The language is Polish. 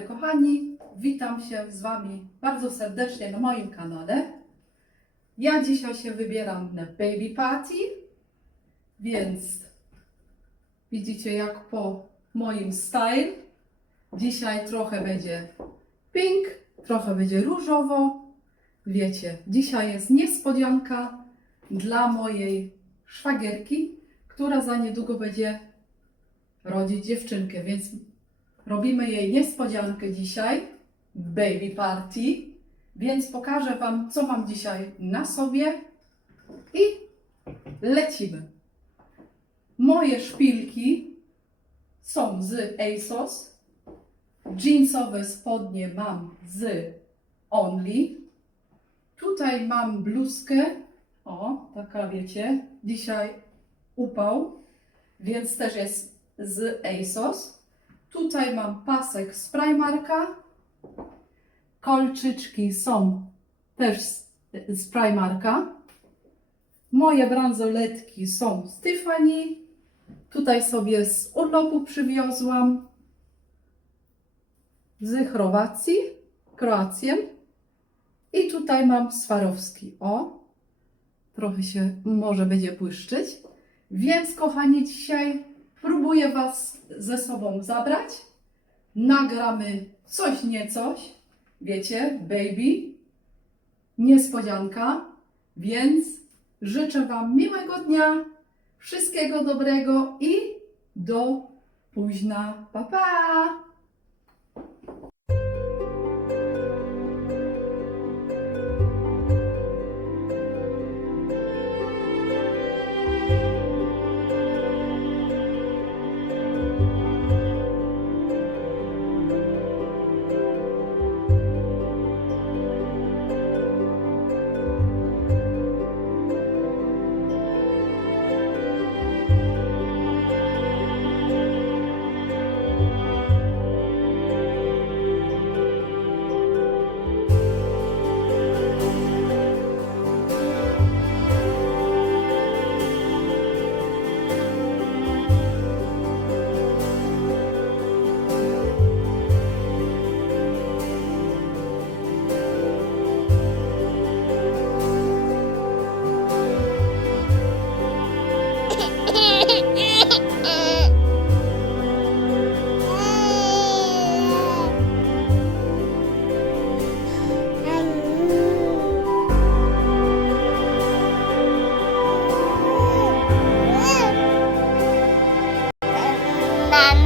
kochani, witam się z Wami bardzo serdecznie na moim kanale. Ja dzisiaj się wybieram na baby party, więc widzicie jak po moim style. Dzisiaj trochę będzie pink, trochę będzie różowo. Wiecie, dzisiaj jest niespodzianka dla mojej szwagierki, która za niedługo będzie rodzić dziewczynkę, więc robimy jej niespodziankę dzisiaj, baby party, więc pokażę Wam, co mam dzisiaj na sobie i lecimy. Moje szpilki są z ASOS, jeansowe spodnie mam z Only, tutaj mam bluzkę, o, taka wiecie, dzisiaj upał, więc też jest z ASOS. Tutaj mam pasek z Primarka. Kolczyczki są też z, z Primarka. Moje bransoletki są z Tiffany. Tutaj sobie z urlopu przywiozłam z Chorwacji, Kroację. I tutaj mam Swarowski. O, trochę się może będzie błyszczyć. Więc kochani, dzisiaj próbuję Was ze sobą zabrać. Nagramy coś, nie coś. Wiecie, baby. Niespodzianka. Więc życzę Wam miłego dnia, wszystkiego dobrego i do późna. Pa, pa! นั้น